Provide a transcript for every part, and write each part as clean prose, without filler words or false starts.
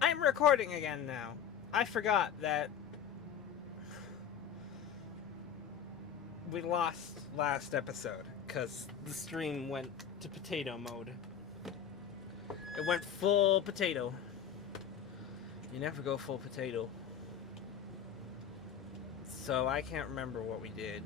I'm recording again now. I forgot that we lost last episode because the stream went to potato mode. It went full potato. You never go full potato. So I can't remember what we did.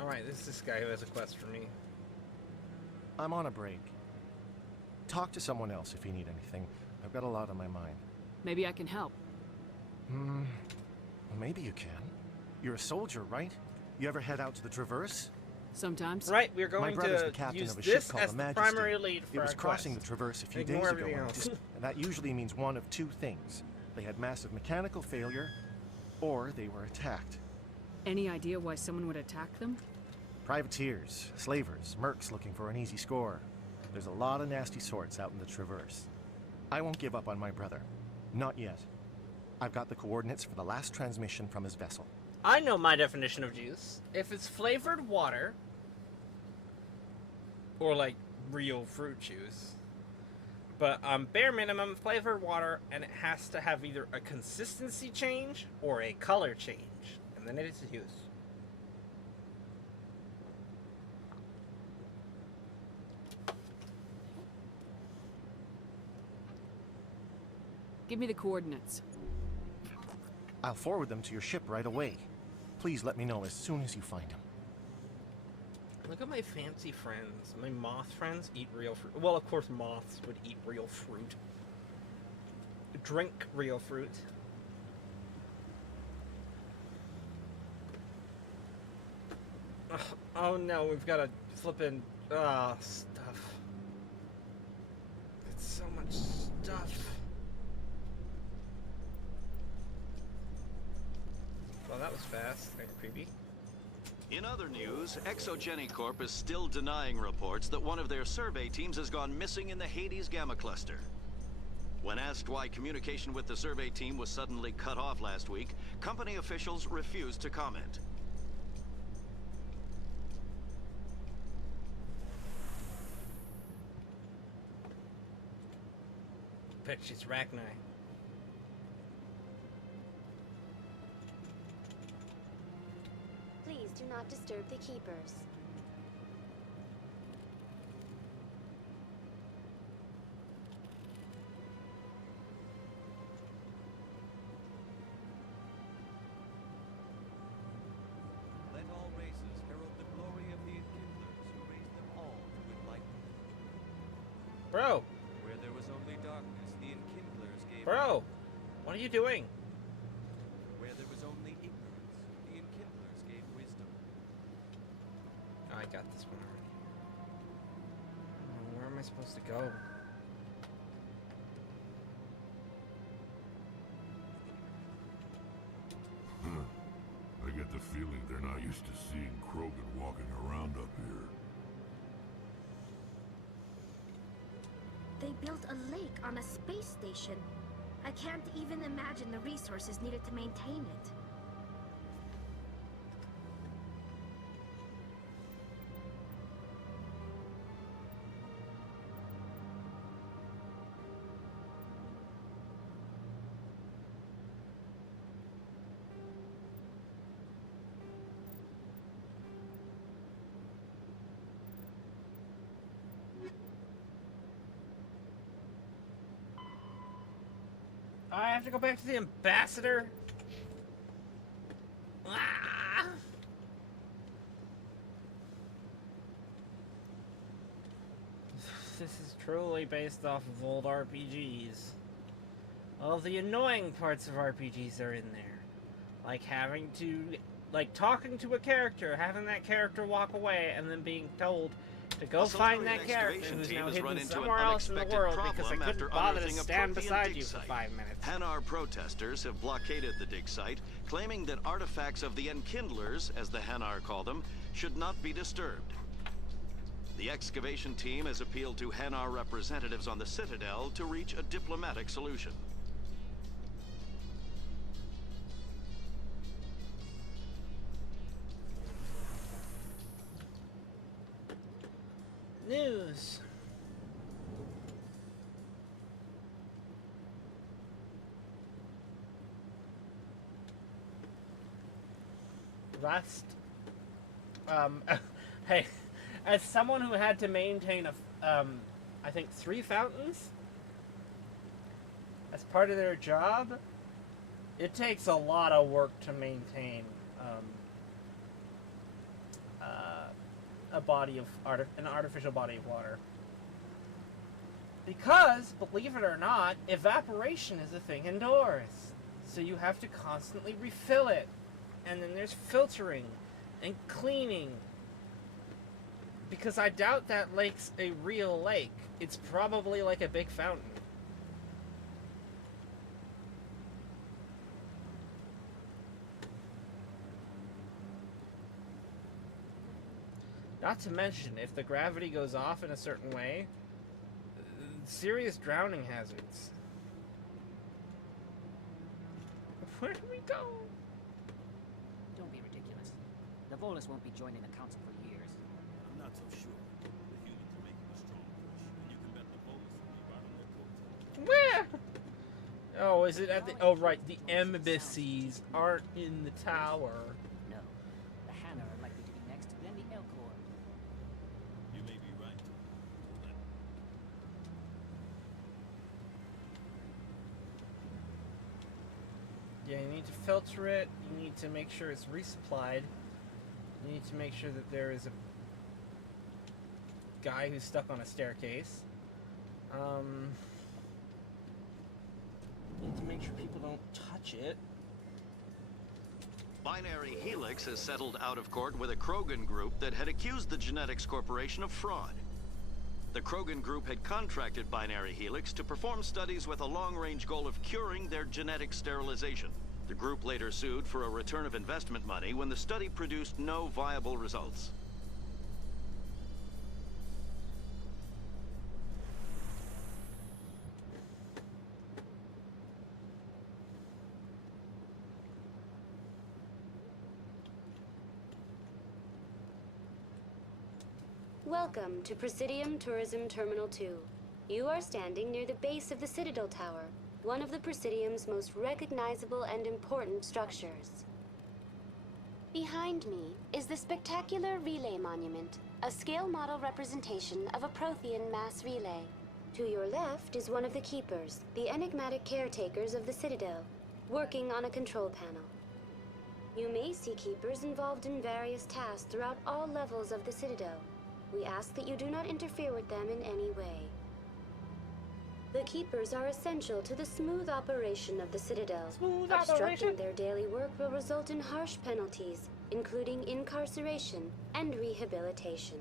Alright, this is this guy who has a quest for me. I'm on a break. Talk to someone else if you need anything. I've got a lot on my mind. Maybe I can help. Well, maybe you can. You're a soldier, right? You ever head out to the Traverse? Sometimes. Right, we're My going brother's to the captain use of a ship this called as the the Majesty. primary lead for It was our crossing quest. the Traverse a few Ignore days ago, everything else. and that usually means one of two things. They had massive mechanical failure, or they were attacked. Any idea why someone would attack them? Privateers, slavers, mercs looking for an easy score. There's a lot of nasty sorts out in the Traverse. I won't give up on my brother. Not yet. I've got the coordinates for the last transmission from his vessel. I know my definition of juice. If it's flavored water, or like real fruit juice, but bare minimum flavored water, and it has to have either a consistency change or a color change, and then it is juice. Give me the coordinates. I'll forward them to your ship right away. Please let me know as soon as you find them. Look at my fancy friends. My moth friends eat real fruit. Well, of course moths would eat real fruit. Drink real fruit. Oh no, we've got to flippin' stuff. It's so much stuff. Well, that was fast. Kind of creepy. In other news, Exogeny Corp is still denying reports that one of their survey teams has gone missing in the Hades Gamma Cluster. When asked why communication with the survey team was suddenly cut off last week, company officials refused to comment. Bet she's Rachni. Please do not disturb the keepers. Let all races herald the glory of the enkindlers who raised them all to enlightenment. Bro, Where there was only darkness, the enkindlers gave bro, light. what are you doing? Where there was only ignorance, the enkindlers gave wisdom. Oh, I got this one already. Where am I supposed to go? I get the feeling they're not used to seeing Krogan walking around up here. They built a lake on a space station. I can't even imagine the resources needed to maintain it. I have to go back to the ambassador? Ah! This is truly based off of old RPGs. All the annoying parts of RPGs are in there. Like having to, talking to a character, having that character walk away, and then being told to go find that character who's now hidden somewhere else in the world because I couldn't bother to stand beside you for 5 minutes. Hanar protesters have blockaded the dig site, claiming that artifacts of the Enkindlers, as the Hanar call them, should not be disturbed. The excavation team has appealed to Hanar representatives on the Citadel to reach a diplomatic solution. news. Last, hey, as someone who had to maintain I think 3 fountains as part of their job, it takes a lot of work to maintain a body of an artificial body of water. Because, believe it or not, evaporation is a thing indoors. So you have to constantly refill it. And then there's filtering and cleaning. Because I doubt that lake's a real lake. It's probably like a big fountain. Not to mention, if the gravity goes off in a certain way, serious drowning hazards. Where do we go? Don't be ridiculous. The Volus won't be joining the council for years. I'm not so sure. The humans are making a strong push, and you can bet the Volus will be right on their coattails. Where? Oh, is it at the... Oh, right. The embassies aren't in the tower. No. The Hanna are likely to be next, then the Elcor. You may be right. But Yeah, you need to filter it. You need to make sure it's resupplied. You need to make sure that there is a guy who's stuck on a staircase. Need to make sure people don't touch it. Binary Helix has settled out of court with a Krogan group that had accused the Genetics Corporation of fraud. The Krogan group had contracted Binary Helix to perform studies with a long-range goal of curing their genetic sterilization. The group later sued for a return of investment money when the study produced no viable results. Welcome to Presidium Tourism Terminal 2. You are standing near the base of the Citadel Tower, one of the Presidium's most recognizable and important structures. Behind me is the spectacular Relay Monument, a scale model representation of a Prothean mass relay. To your left is one of the Keepers, the enigmatic caretakers of the Citadel, working on a control panel. You may see Keepers involved in various tasks throughout all levels of the Citadel. We ask that you do not interfere with them in any way. The Keepers are essential to the smooth operation of the Citadel. Obstructing their daily work will result in harsh penalties, including incarceration and rehabilitation.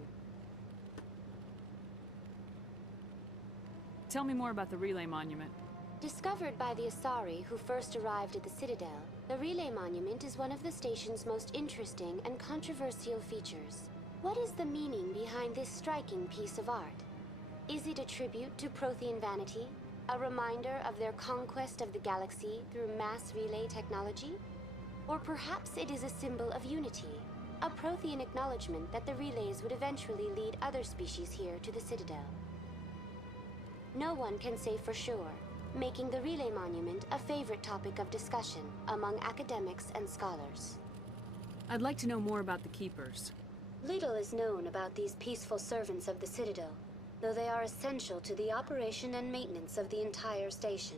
Tell me more about the Relay Monument. Discovered by the Asari who first arrived at the Citadel, the Relay Monument is one of the station's most interesting and controversial features. What is the meaning behind this striking piece of art? Is it a tribute to Prothean vanity? A reminder of their conquest of the galaxy through mass relay technology? Or perhaps it is a symbol of unity, a Prothean acknowledgement that the relays would eventually lead other species here to the Citadel. No one can say for sure, making the Relay Monument a favorite topic of discussion among academics and scholars. I'd like to know more about the Keepers. Little is known about these peaceful servants of the Citadel, though they are essential to the operation and maintenance of the entire station.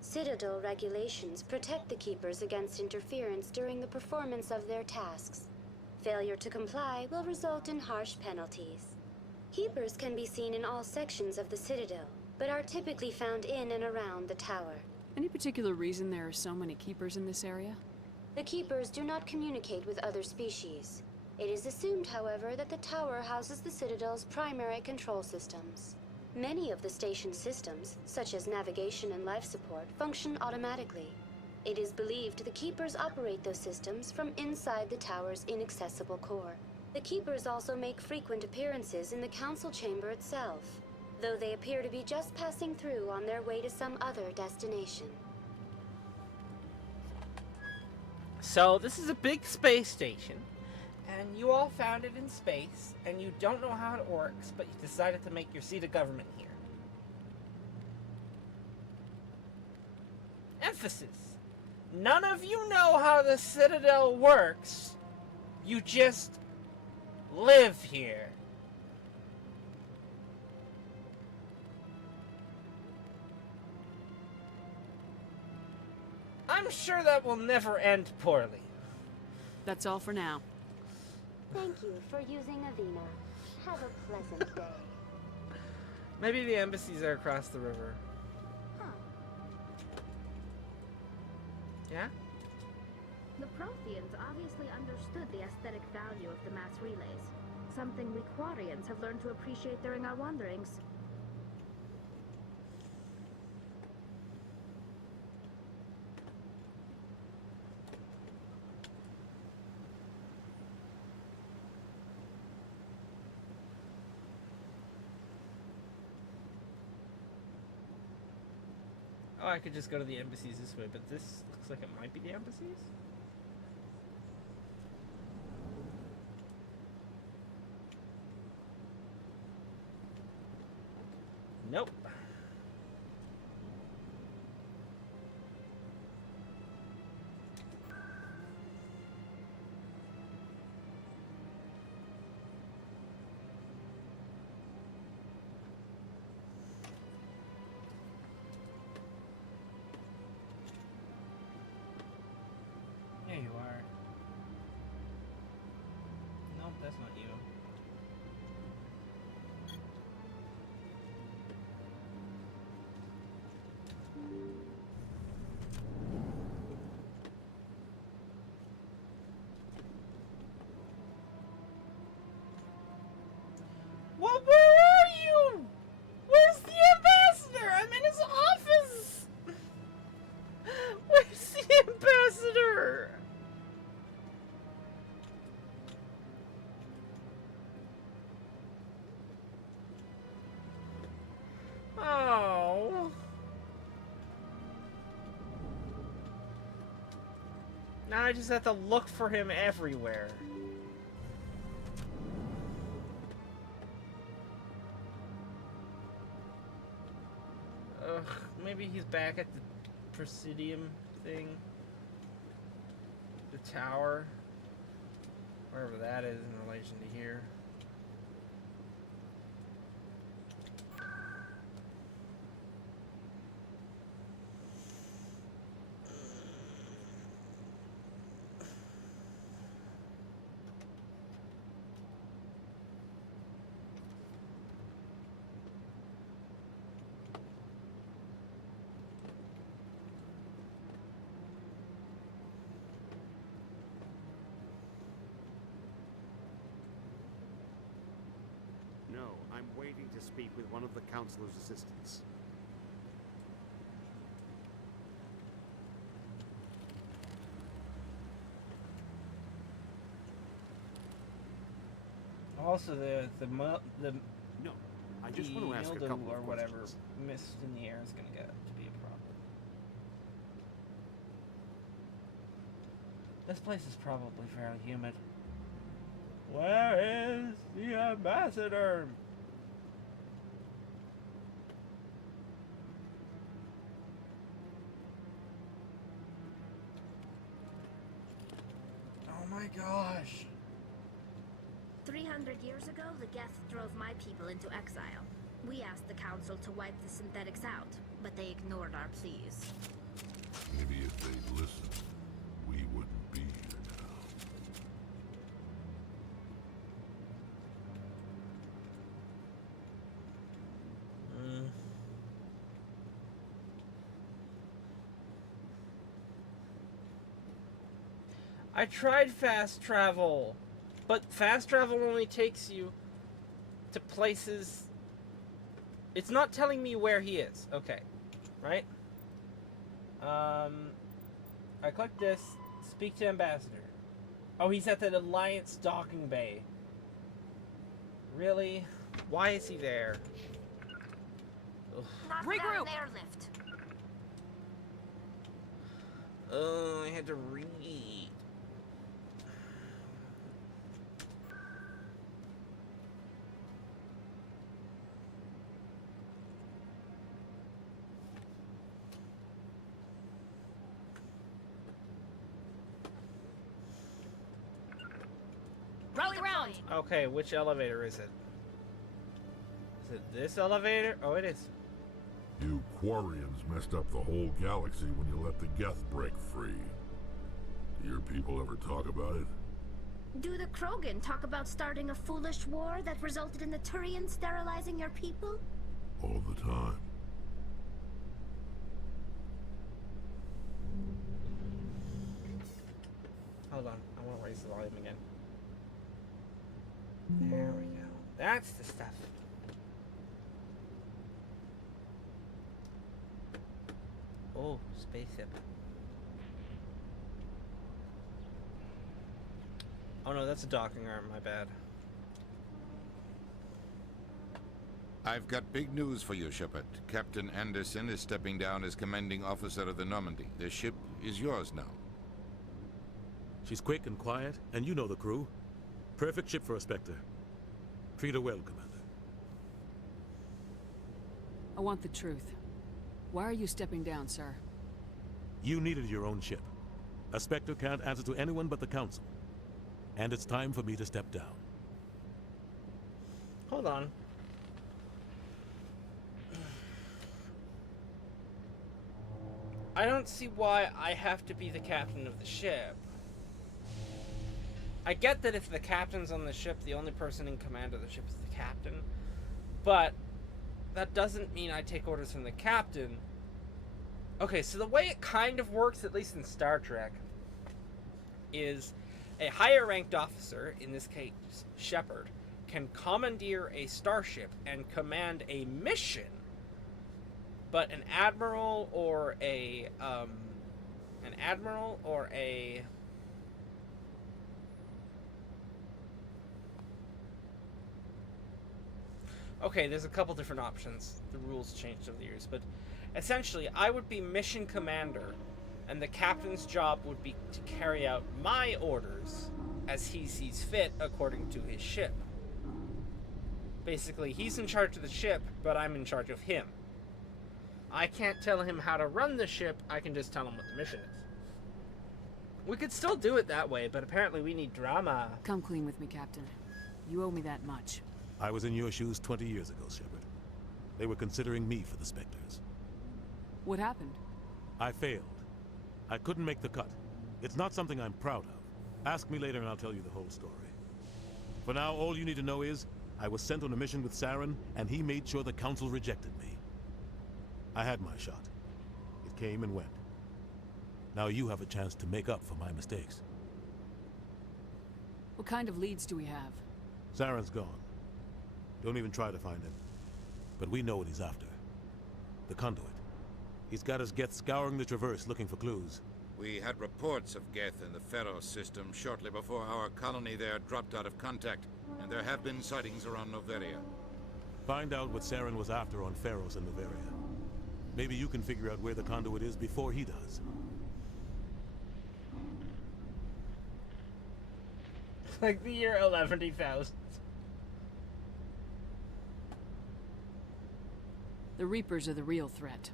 Citadel regulations protect the Keepers against interference during the performance of their tasks. Failure to comply will result in harsh penalties. Keepers can be seen in all sections of the Citadel, but are typically found in and around the tower. Any particular reason there are so many Keepers in this area? The Keepers do not communicate with other species. It is assumed, however, that the tower houses the Citadel's primary control systems. Many of the station's systems, such as navigation and life support, function automatically. It is believed the Keepers operate those systems from inside the tower's inaccessible core. The Keepers also make frequent appearances in the council chamber itself, though they appear to be just passing through on their way to some other destination. So, this is a big space station. and you all found it in space, and you don't know how it works, but you decided to make your seat of government here. Emphasis. None of you know how the Citadel works. You just live here. I'm sure that will never end poorly. That's all for now. Thank you for using Avena. Have a pleasant day. Maybe the embassies are across the river. Huh. Yeah? The Protheans obviously understood the aesthetic value of the mass relays. Something we Quarians have learned to appreciate during our wanderings. Oh, I could just go to the embassies this way, but this looks like it might be the embassies? Nope. There you are. Nope, that's not you. Well, where are you? Where's the ambassador? I'm in his office. Where's the ambassador? Oh. Now I just have to look for him everywhere. Ugh, maybe he's back at the Presidium thing. The tower. Wherever that is in relation to here. No, I'm waiting to speak with one of the Councilor's assistants. Also, the No, I just want to ask a mildew couple or of whatever questions. mist in the air is going to get to be a problem. This place is probably fairly humid. Where is the ambassador? Oh my gosh. 300 years ago, the Geth drove my people into exile. We asked the Council to wipe the synthetics out, but they ignored our pleas. Maybe if they'd listened, we wouldn't be here now. I tried fast travel, but fast travel only takes you to places. It's not telling me where he is. Okay, right? I click this. Speak to ambassador. Oh, he's at the Alliance docking bay. Really? Why is he there? Ugh. Not Regroup! without an airlift. Oh, I had to read. Okay, which elevator is it? Is it this elevator? Oh, it is. You Quarians messed up the whole galaxy when you let the Geth break free. Do your people ever talk about it? Do the Krogan talk about starting a foolish war that resulted in the Turians sterilizing your people? All the time. Hold on, I want to raise the volume again. There we go. That's the stuff. Oh, spaceship. Oh no, that's a docking arm, my bad. I've got big news for you, Shepard. Captain Anderson is stepping down as commanding officer of the Normandy. The ship is yours now. She's quick and quiet, and you know the crew. Perfect ship for a Spectre. Treat her well, Commander. I want the truth. Why are you stepping down, sir? You needed your own ship. A Spectre can't answer to anyone but the Council. And it's time for me to step down. Hold on. I don't see why I have to be the captain of the ship. I get that if the captain's on the ship, the only person in command of the ship is the captain. But that doesn't mean I take orders from the captain. Okay, so the way it kind of works, at least in Star Trek, is a higher ranked officer, in this case Shepard, can commandeer a starship and command a mission. But an admiral or a okay, there's a couple different options. The rules changed over the years, but essentially I would be mission commander, and the captain's job would be to carry out my orders as he sees fit according to his ship. Basically, he's in charge of the ship, but I'm in charge of him. I can't tell him how to run the ship, I can just tell him what the mission is. We could still do it that way, but apparently we need drama. Come clean with me, Captain. You owe me that much. I was in your shoes 20 years ago, Shepard. They were considering me for the Spectres. What happened? I failed. I couldn't make the cut. It's not something I'm proud of. Ask me later and I'll tell you the whole story. For now, all you need to know is, I was sent on a mission with Saren, and he made sure the Council rejected me. I had my shot. It came and went. Now you have a chance to make up for my mistakes. What kind of leads do we have? Saren's gone. Don't even try to find him. But we know what he's after. The conduit. He's got his Geth scouring the Traverse looking for clues. We had reports of Geth in the Pharos system shortly before our colony there dropped out of contact, and there have been sightings around Noveria. Find out what Saren was after on Pharos and Noveria. Maybe you can figure out where the conduit is before he does. Like the year 11,000. The Reapers are the real threat.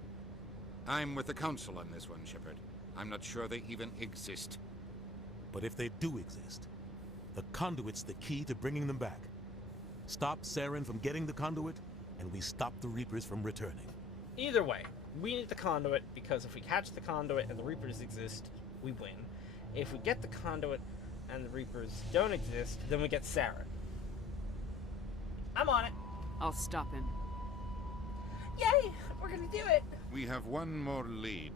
I'm with the Council on this one, Shepard. I'm not sure they even exist. But if they do exist, the conduit's the key to bringing them back. Stop Saren from getting the conduit, and we stop the Reapers from returning. Either way, we need the conduit, because if we catch the conduit and the Reapers exist, we win. If we get the conduit and the Reapers don't exist, then we get Saren. I'm on it. I'll stop him. Yay! We're gonna do it! We have one more lead.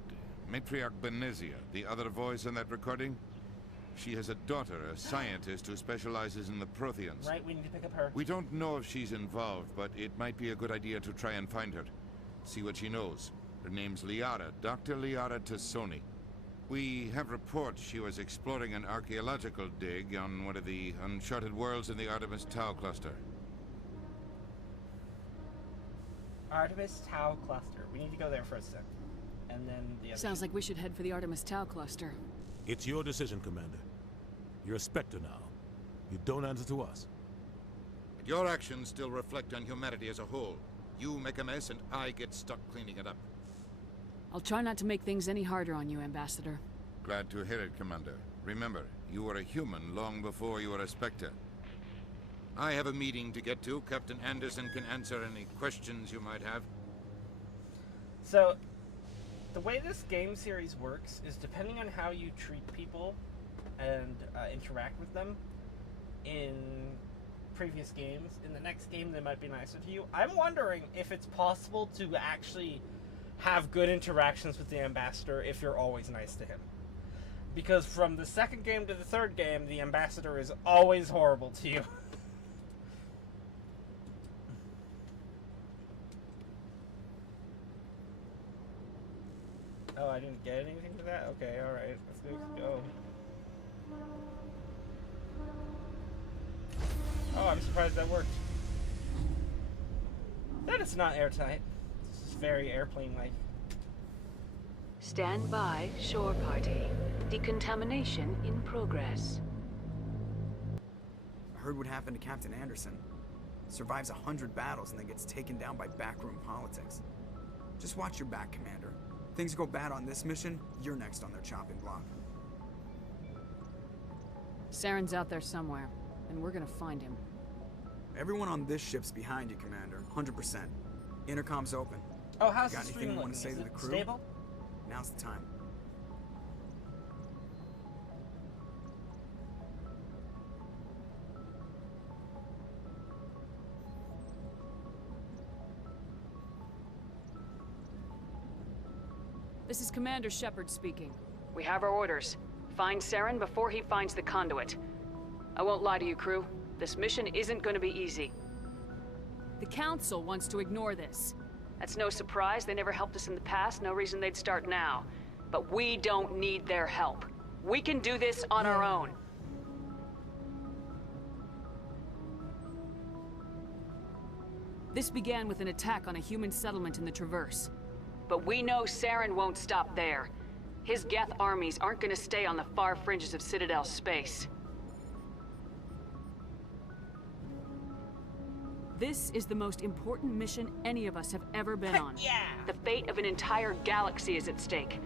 Matriarch Benezia, the other voice in that recording. She has a daughter, a scientist who specializes in the Protheans. Right, we need to pick up her. We don't know if she's involved, but it might be a good idea to try and find her. See what she knows. Her name's Liara, Dr. Liara Tassoni. We have reports she was exploring an archaeological dig on one of the uncharted worlds in the Artemis Tau cluster. Artemis Tau cluster. We need to go there first, then. And then the other. Sounds like we should head for the Artemis Tau cluster. It's your decision, Commander. You're a Spectre now. You don't answer to us. But your actions still reflect on humanity as a whole. You make a mess and I get stuck cleaning it up. I'll try not to make things any harder on you, Ambassador. Glad to hear it, Commander. Remember, you were a human long before you were a Spectre. I have a meeting to get to. Captain Anderson can answer any questions you might have. So, the way this game series works is depending on how you treat people and interact with them in previous games, in the next game they might be nicer to you. I'm wondering if it's possible to actually have good interactions with the ambassador if you're always nice to him. Because from the second game to the third game, the ambassador is always horrible to you. Oh, I didn't get anything to that? Okay, alright. Let's go. Oh, I'm surprised that worked. That is not airtight. This is very airplane-like. Stand by, shore party. Decontamination in progress. I heard what happened to Captain Anderson. Survives 100 battles and then gets taken down by backroom politics. Just watch your back, Commander. Things go bad on this mission, you're next on their chopping block. Saren's out there somewhere, and we're gonna find him. Everyone on this ship's behind you, Commander. 100%. Intercom's open. Oh, how's Got the anything stream you want looking? to say Is to the it crew? stable? Now's the time. This is Commander Shepard speaking. We have our orders. Find Saren before he finds the conduit. I won't lie to you, crew. This mission isn't going to be easy. The Council wants to ignore this. That's no surprise. They never helped us in the past. No reason they'd start now. But we don't need their help. We can do this on our own. This began with an attack on a human settlement in the Traverse. But we know Saren won't stop there. His Geth armies aren't going to stay on the far fringes of Citadel space. This is the most important mission any of us have ever been on. Yeah! The fate of an entire galaxy is at stake.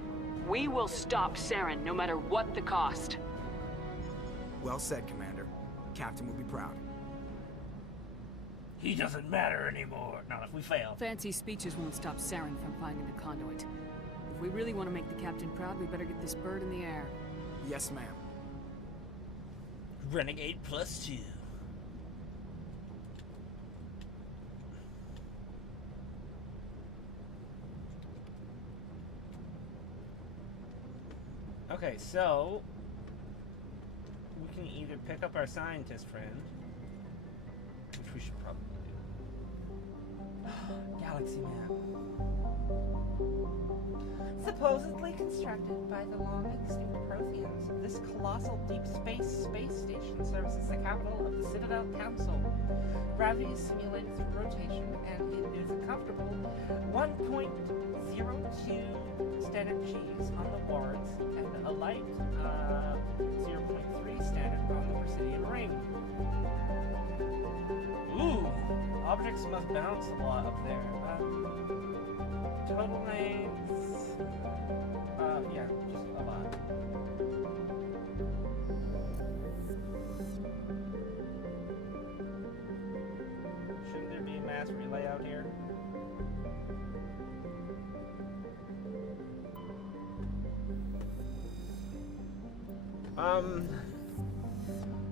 We will stop Saren no matter what the cost. Well said, Commander. Captain will be proud. He doesn't matter anymore. Not if we fail. Fancy speeches won't stop Saren from finding the conduit. If we really want to make the captain proud, we better get this bird in the air. Yes, ma'am. Renegade +2. Okay, so we can either pick up our scientist friend, which we should probably do. Galaxy map. Supposedly constructed by the long-extinct Protheans, this colossal deep space station services the capital of the Citadel Council. Gravity is simulated through rotation, and it is a comfortable 1.02 standard Gs on the wards, and a light 0.3 standard on the Presidian ring. Ooh! Objects must bounce a lot up there. Total length... yeah, just a lot. Shouldn't there be a mass relay out here?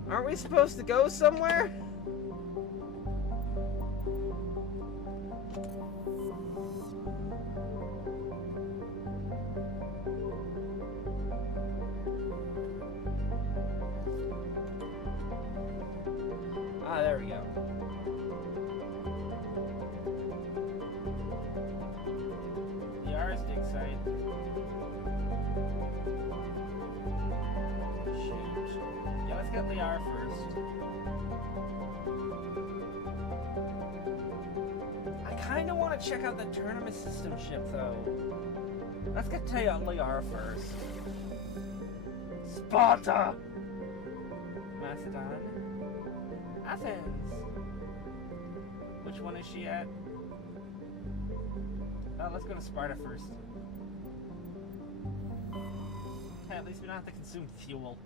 Aren't we supposed to go somewhere? Ah, there we go. The R's dig site. Shoot. Yeah, let's get Liara first. I kinda wanna check out the tournament system ship though. Let's get to Liara first. Sparta! Macedon. Athens! Which one is she at? Oh, let's go to Sparta first. Hey, at least we don't have to consume fuel.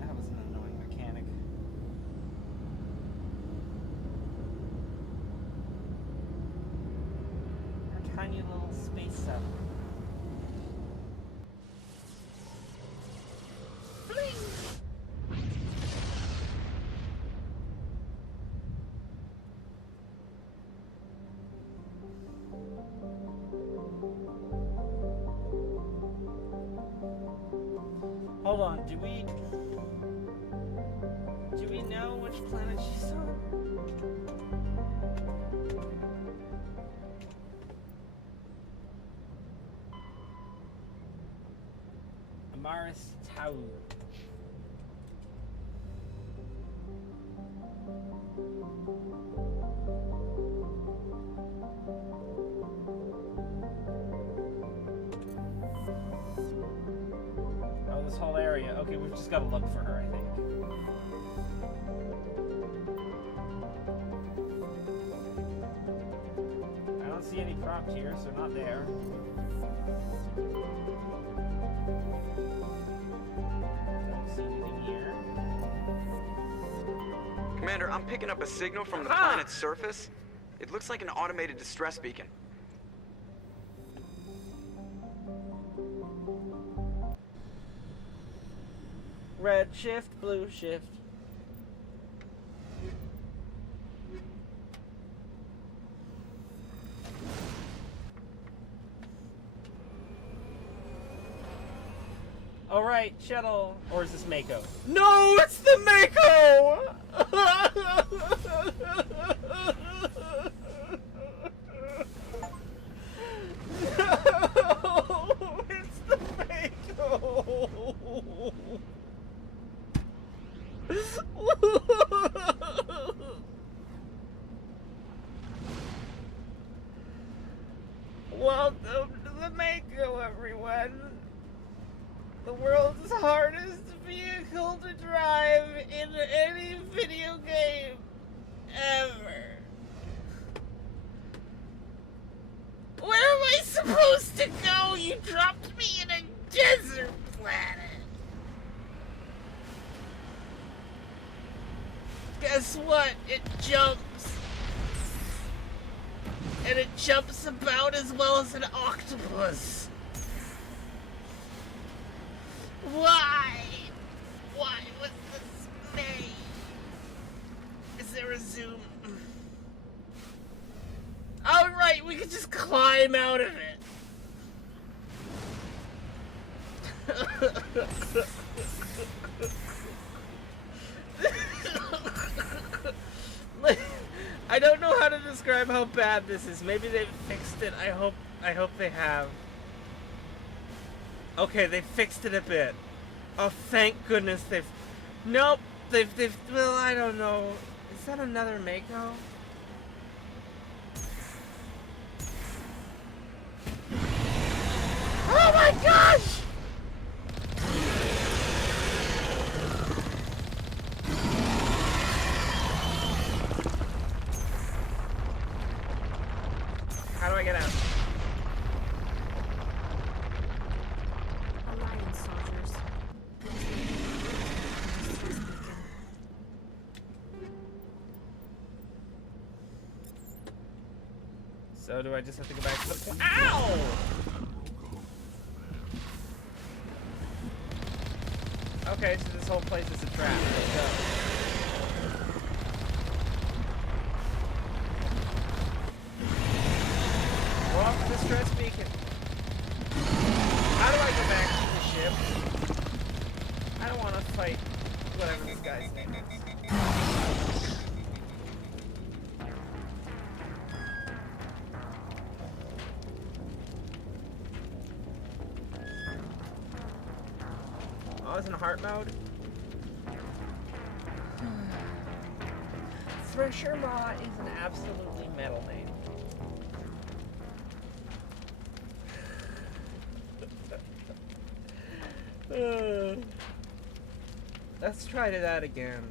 That was an annoying mechanic. tiny little space settlement. Hold on, do we know which planet she's on? Amaris Tau. Oh, this whole area. Okay, we've just got to look for her, I think. I don't see any prompt here, so not there. Don't see anything here. Commander, I'm picking up a signal from the planet's surface. It looks like an automated distress beacon. Red shift, blue shift. Alright, shuttle. Or is this Mako? No, it's the Mako! No, it's the Mako! Welcome to the Mako, everyone. The world's hardest vehicle to drive in any video game ever. Where am I supposed to go? You dropped me in a desert planet. Guess what? It jumps. And it jumps about as well as an octopus. Why? Why was this made? Is there a zoom? Oh, right, we could just climb out of it. I don't know how to describe how bad this is. Maybe they've fixed it. I hope they have. Okay, they fixed it a bit. Oh, thank goodness they've... Nope, they've... Well, I don't know. Is that another Mako? Oh my gosh! How do I get out? Alliance soldiers. So do I just have to go back to the... Ow! Okay, so this whole place is a trap. Let's go. We're off the distress beacon. How do I go back to the ship? I don't want to fight whatever this guy's name is. Oh, it's in heart mode? Thresher Maw is an absolutely metal name. Let's try that again.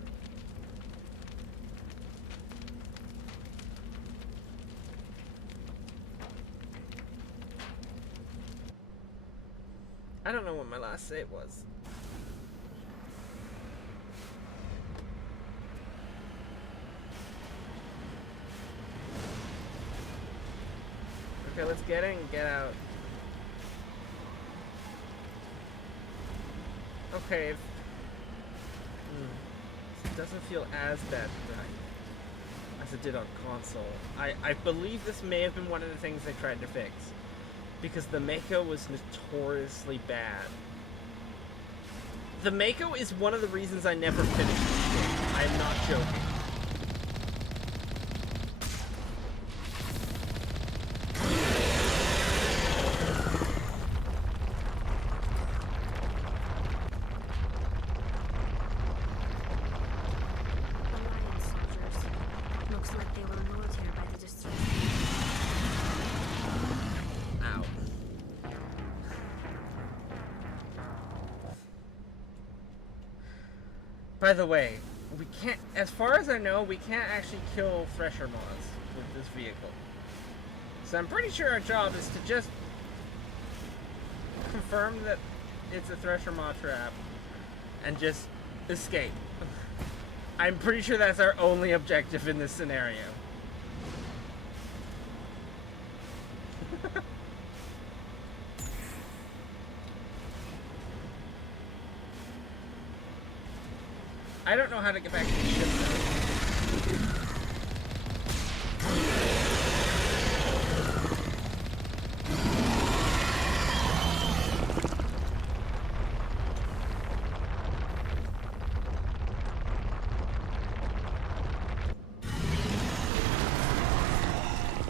I don't know what my last save was. Okay, let's get in, get out. Okay, if, it doesn't feel as bad tonight as it did on console. I believe this may have been one of the things they tried to fix, because the Mako was notoriously bad. The Mako is one of the reasons I never finished this game. I am not joking. Alliance soldiers. Looks like they were lured here by the distress. Ow. By the way, we can't, as far as I know, we can't actually kill Thresher Moths with this vehicle. So I'm pretty sure our job is to just confirm that it's a Thresher Moth trap and just escape. I'm pretty sure that's our only objective in this scenario. I don't know how to get back to the ship though.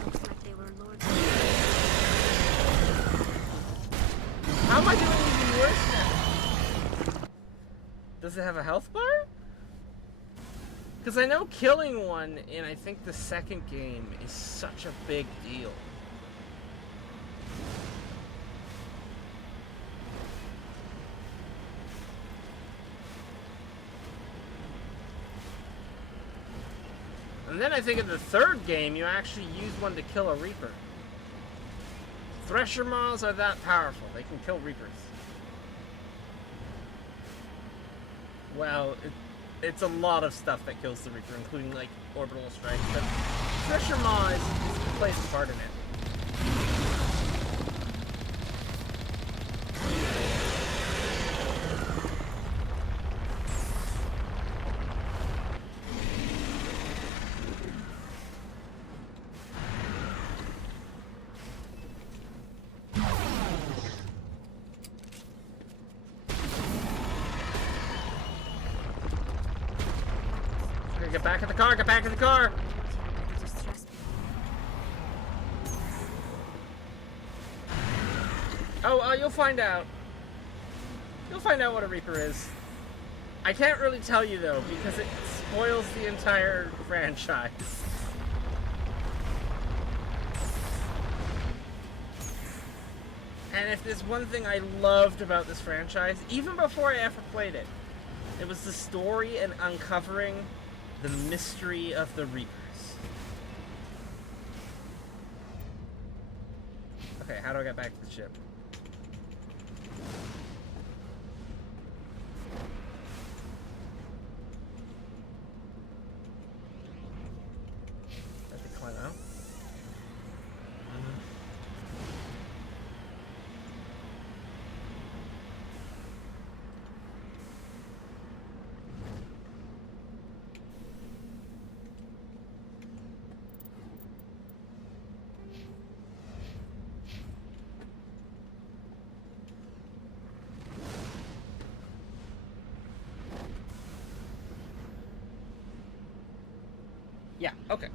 Looks like they were lured. How am I doing even worse now? Does it have a health bar? Because I know killing one in, I think, the second game is such a big deal. And then I think in the third game, you actually use one to kill a Reaper. Thresher Moths are that powerful. They can kill Reapers. Well, it's a lot of stuff that kills the Reaper, including, like, orbital strike, but Thresher Moth plays a part in it. Get back in the car, get back in the car! Oh, you'll find out. You'll find out what a Reaper is. I can't really tell you, though, because it spoils the entire franchise. And if there's one thing I loved about this franchise, even before I ever played it, it was the story and uncovering the mystery of the Reapers. Okay, how do I get back to the ship? I have to climb out. Yeah, okay.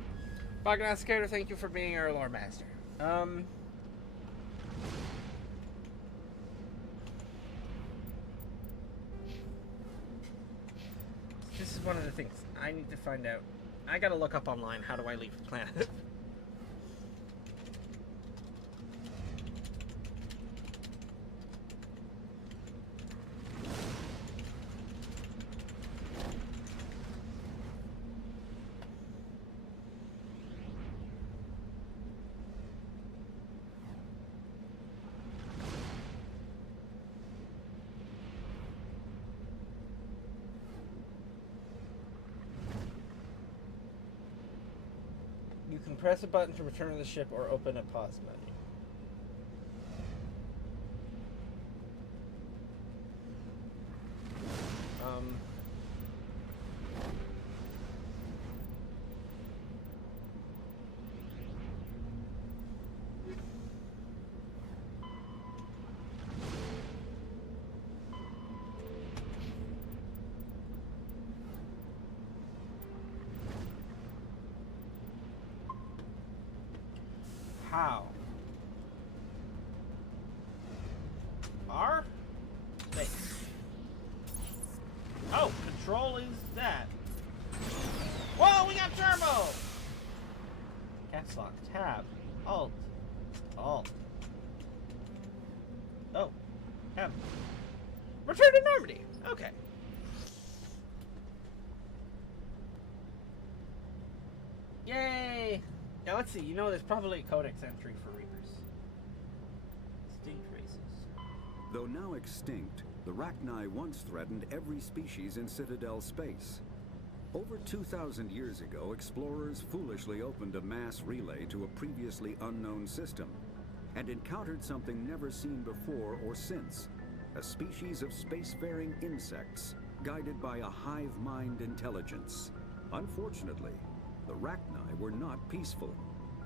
Bognaskator, thank you for being our lore master. This is one of the things I need to find out. I gotta look up online, how do I leave the planet? You can press a button to return to the ship or open a pause menu. How? R? Space. Oh, control is that. Whoa, we got turbo! Caps lock, tab, alt, alt. Oh, tab. Return to Normandy. Okay. Yay! Now let's see, you know there's probably a codex entry for Reapers. Extinct races. Though now extinct, the Rachni once threatened every species in Citadel space. Over 2,000 years ago, explorers foolishly opened a mass relay to a previously unknown system, and encountered something never seen before or since, a species of spacefaring insects, guided by a hive mind intelligence. Unfortunately, the Rachni were not peaceful,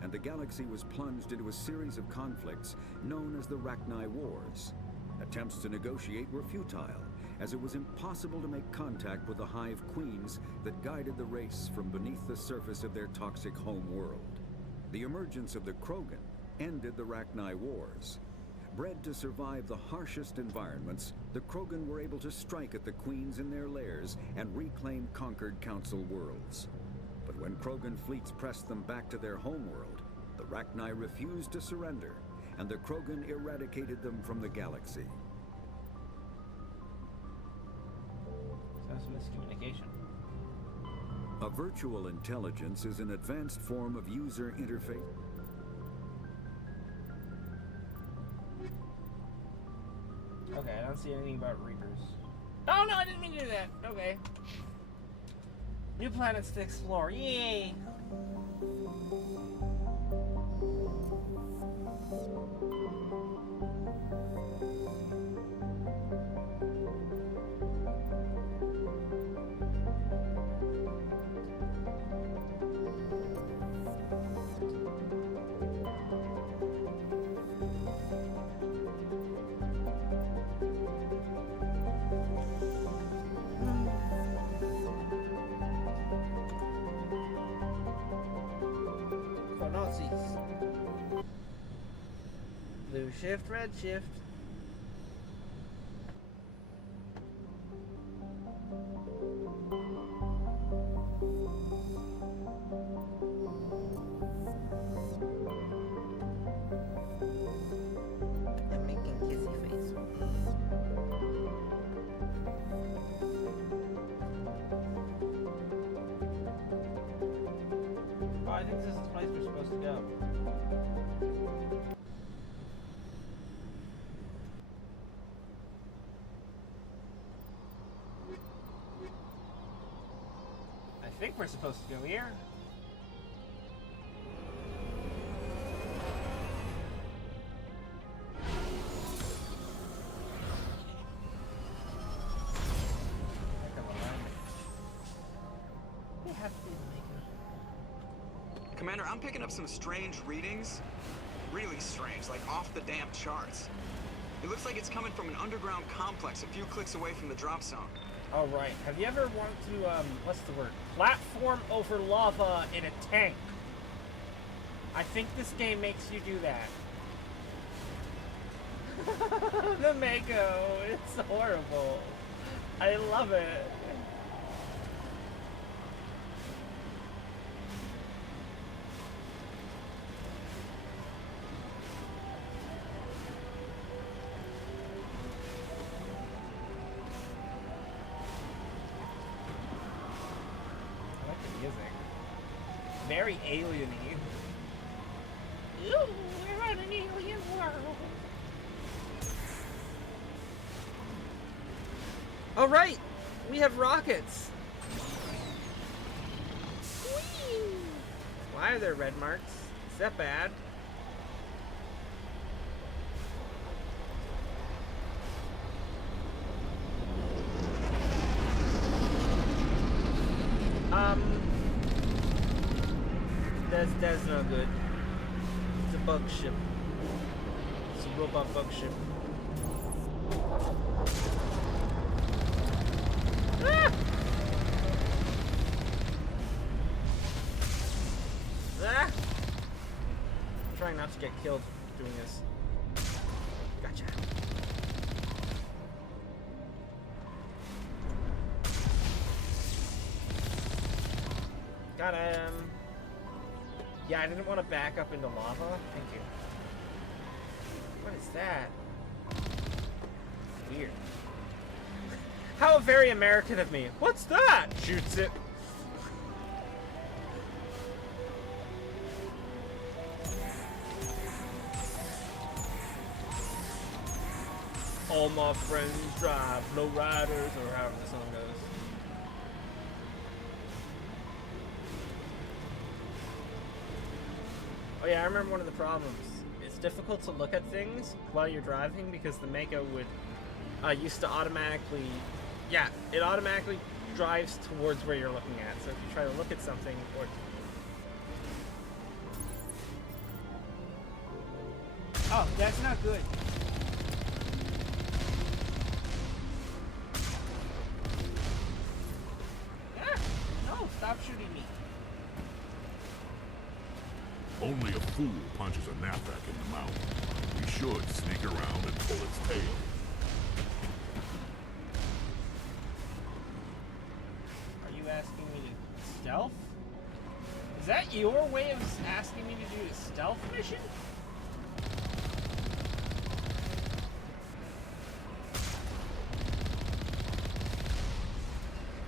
and the galaxy was plunged into a series of conflicts known as the Rachni Wars. Attempts to negotiate were futile, as it was impossible to make contact with the hive queens that guided the race from beneath the surface of their toxic home world. The emergence of the Krogan ended the Rachni Wars. Bred to survive the harshest environments, the Krogan were able to strike at the queens in their lairs and reclaim conquered Council worlds. But when Krogan fleets pressed them back to their homeworld, the Rachni refused to surrender, and the Krogan eradicated them from the galaxy. Sounds miscommunication. A virtual intelligence is an advanced form of user interface. Okay, I don't see anything about Reapers. Oh no, I didn't mean to do that. Okay. New planets to explore. Yay! Blue shift, red shift. I'm making kissy face. Oh, I think this is the place we're supposed to go. I think we're supposed to go here. Commander, I'm picking up some strange readings. Really strange, like off the damn charts. It looks like it's coming from an underground complex a few clicks away from the drop zone. All right. Have you ever wanted to, what's the word? Platform over lava in a tank. I think this game makes you do that. The Mako, it's horrible. I love it. Very alien-y. Ooh, we're on an alien world. All right, we have rockets. Whee! Why are there red marks? Is that bad? That's not good. It's a bug ship. It's a robot bug ship. Ah! Ah! I'm trying not not to get killed doing this. Gotcha. Got him. Yeah, I didn't want to back up into lava. Thank you. What is that? Weird. How very American of me. What's that? Shoots it. All my friends drive, no riders, or however the song goes. Oh yeah, I remember one of the problems. It's difficult to look at things while you're driving because the Mako would used to automatically, yeah, it automatically drives towards where you're looking at. So if you try to look at something, or oh, that's not good. Yeah, no, stop shooting me. Only a fool punches a knapsack in the mouth. We should sneak around and pull its tail. are you asking me to stealth? Is that your way of asking me to do a stealth mission?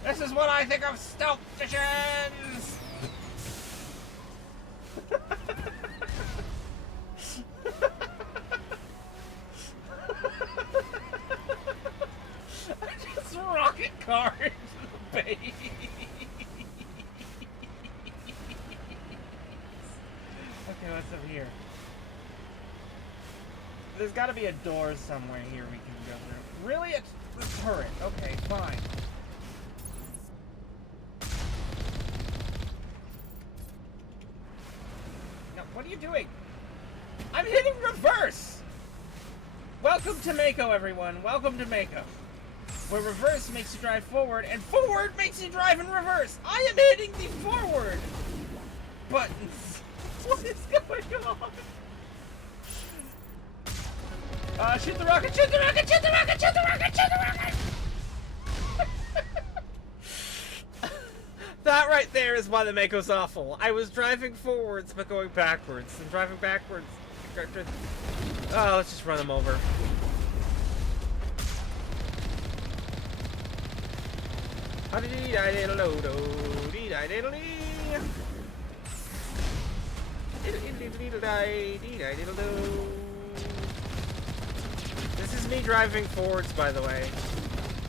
This is what I think of stealth missions! I just rocket car into the base. Okay, what's up here? There's got to be a door somewhere here we can go through. Really? It's the turret. Okay, fine. Now, what are you doing? I'm hitting reverse! Welcome to Mako, everyone. Welcome to Mako. Where reverse makes you drive forward, and forward makes you drive in reverse. I am hitting the forward buttons. What is going on? Shoot the rocket, shoot the rocket, shoot the rocket, shoot the rocket, shoot the rocket! That right there is why the Mako's awful. I was driving forwards, but going backwards. And driving backwards. Oh, let's just run them over. This is me driving forwards, by the way.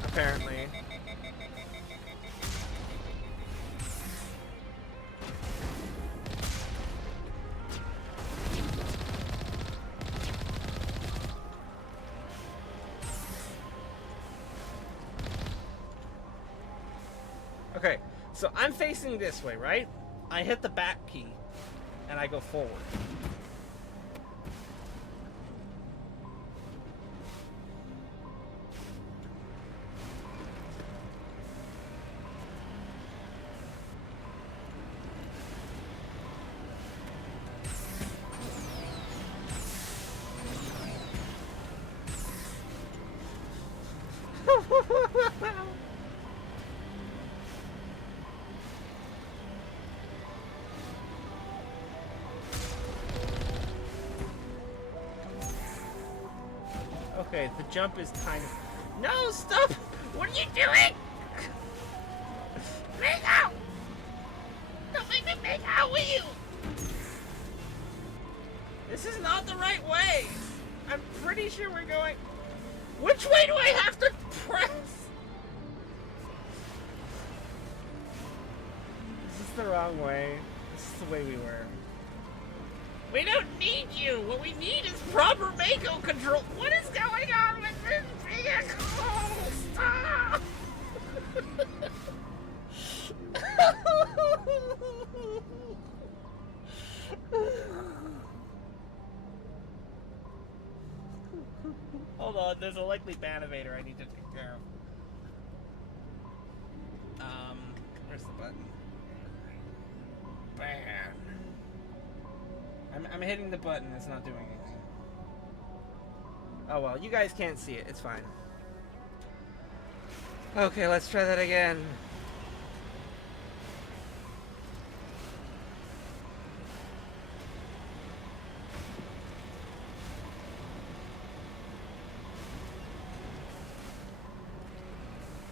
Apparently. Okay, so I'm facing this way, right? I hit the back key, and I go forward. Okay, the jump is kind of... No, stop! What are you doing? Make out! Don't make me make out with you! This is not the right way! I'm pretty sure we're going... Which way do I have to press? This is the wrong way. This is the way we were. We don't need you! What we need is proper Mako control! What is going on with this vehicle? Stop! Hold on, there's a likely ban evader I need to take care of. Where's the button? Ban. I'm hitting the button. It's not doing anything. Oh well, you guys can't see it. It's fine. Okay, let's try that again.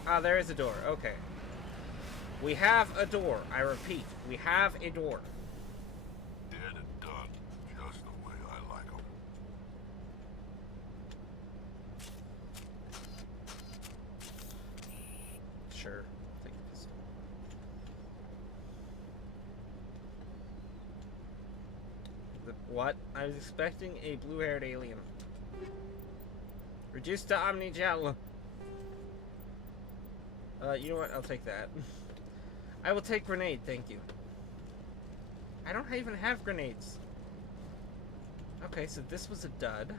Ah, there is a door. Okay. We have a door. I repeat, we have a door. Dead and done, just the way I like 'em. Sure. Take the pistol. What? I was expecting a blue-haired alien. Reduced to Omni-Gel. You know what? I'll take that. I will take grenade, thank you. I don't even have grenades. Okay, so this was a dud.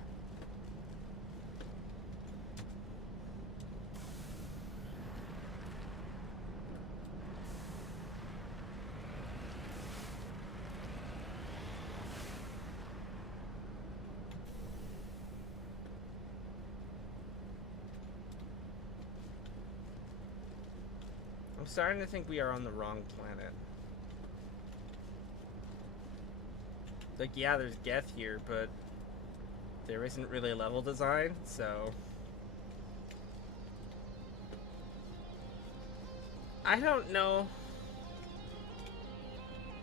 I'm starting to think we are on the wrong planet. Like, yeah, there's Geth here, but there isn't really a level design, so... I don't know.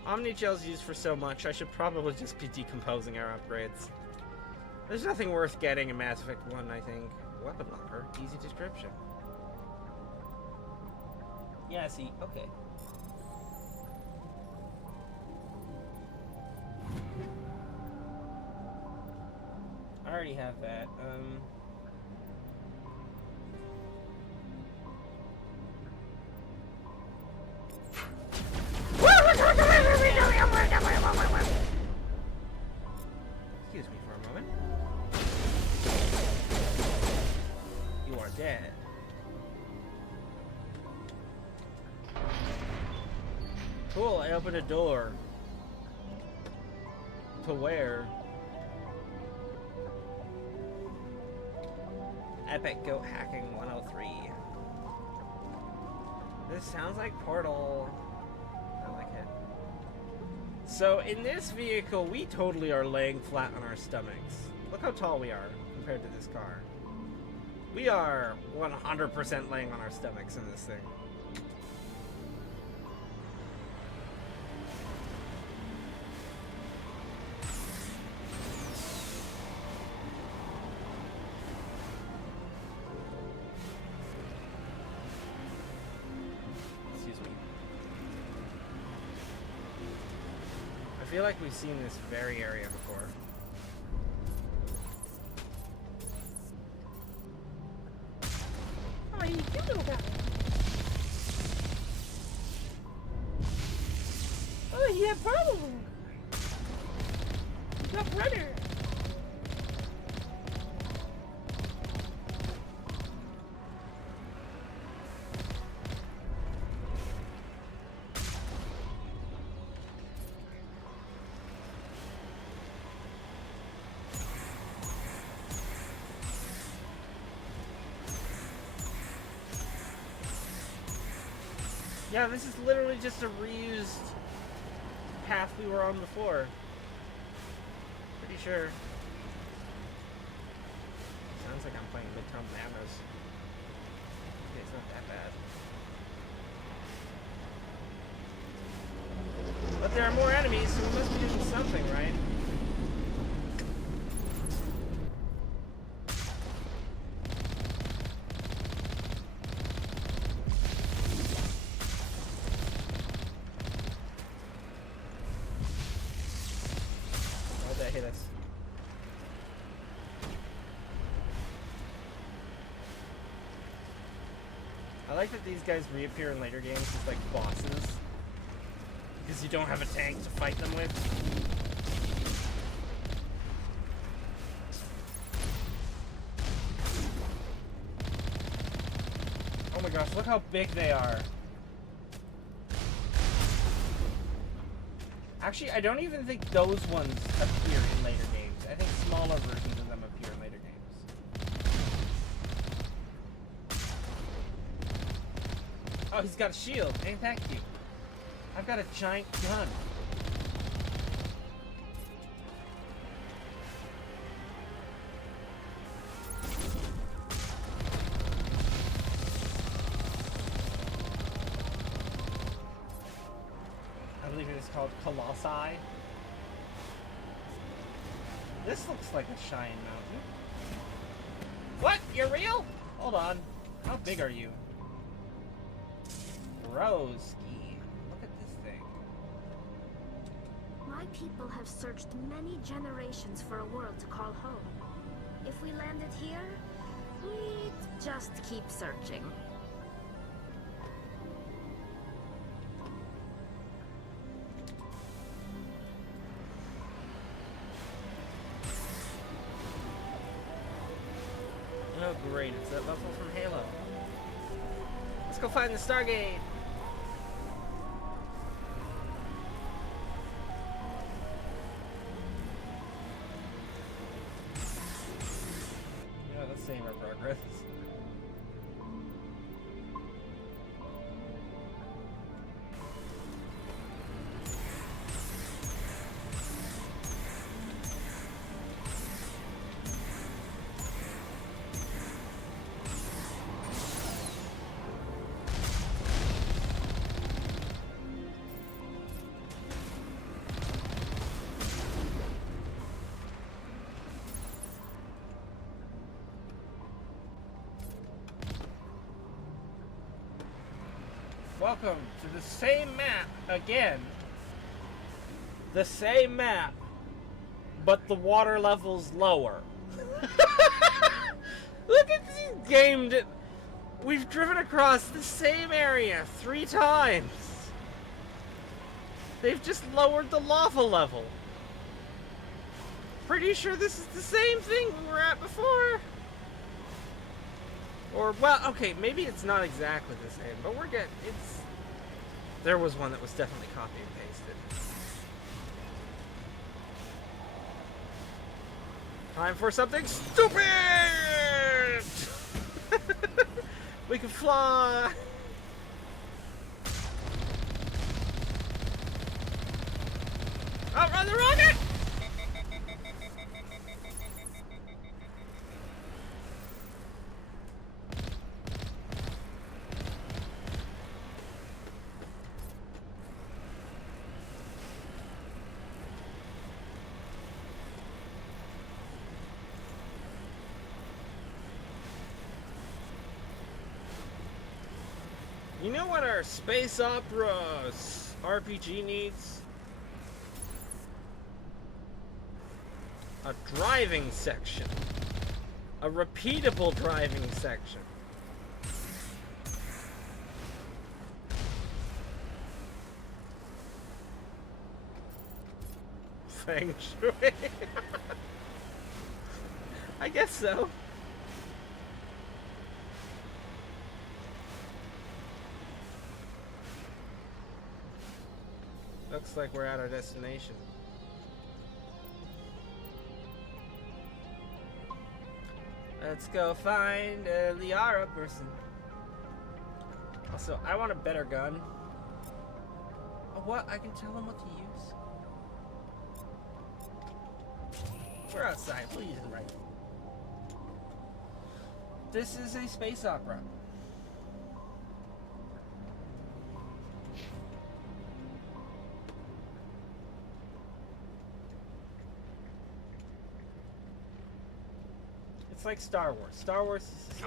Omni-Gel's used for so much, I should probably just be decomposing our upgrades. There's nothing worth getting in Mass Effect 1, I think. Weapon locker, easy description. Yeah, see, okay. I already have that. Excuse me for a moment. You are dead. Cool, I opened a door. To where? Epic Goat Hacking 103. This sounds like Portal. I like it. So in this vehicle, we totally are laying flat on our stomachs. Look how tall we are compared to this car. We are 100% laying on our stomachs in this thing. I feel like we've seen this very area before. What are you doing about it? Oh, yeah, probably. Tough runner. Yeah, this is literally just a reused path we were on before. Pretty sure. Sounds like I'm playing Midtown Madness. Okay, it's not that bad. But there are more enemies, so we must be doing something, right? Hit us. I like that these guys reappear in later games as like bosses because you don't have a tank to fight them with. Oh my gosh, look how big they are. Actually, I don't even think those ones appear in later games. I think smaller versions of them appear in later games. Oh, he's got a shield. Ain't that cute? I've got a giant gun. I believe it is called Colossi. This looks like a Cheyenne Mountain. What? You're real? Hold on. How big are you? Broski. Look at this thing. My people have searched many generations for a world to call home. If we landed here, we'd just keep searching. Oh great, it's that level from Halo. Let's go find the Stargate! Yeah, let's save our progress. Welcome to the same map again. The same map, but the water level's lower. Look at this game. We've driven across the same area 3 times. They've just lowered the lava level. Pretty sure this is the same thing we were at before. Or, well, okay, maybe it's not exactly the same, but we're getting, there was one that was definitely copy and pasted. Time for something stupid! We can fly! Outrun the rocket! You know what our space opera RPG needs? A driving section. A repeatable driving section. Feng Shui. I guess so. Looks like we're at our destination. Let's go find a Liara person. Also, I want a better gun. Oh, what? I can tell him what to use? We're outside. Please use the rifle. This is a space opera. It's like Star Wars. Star Wars is...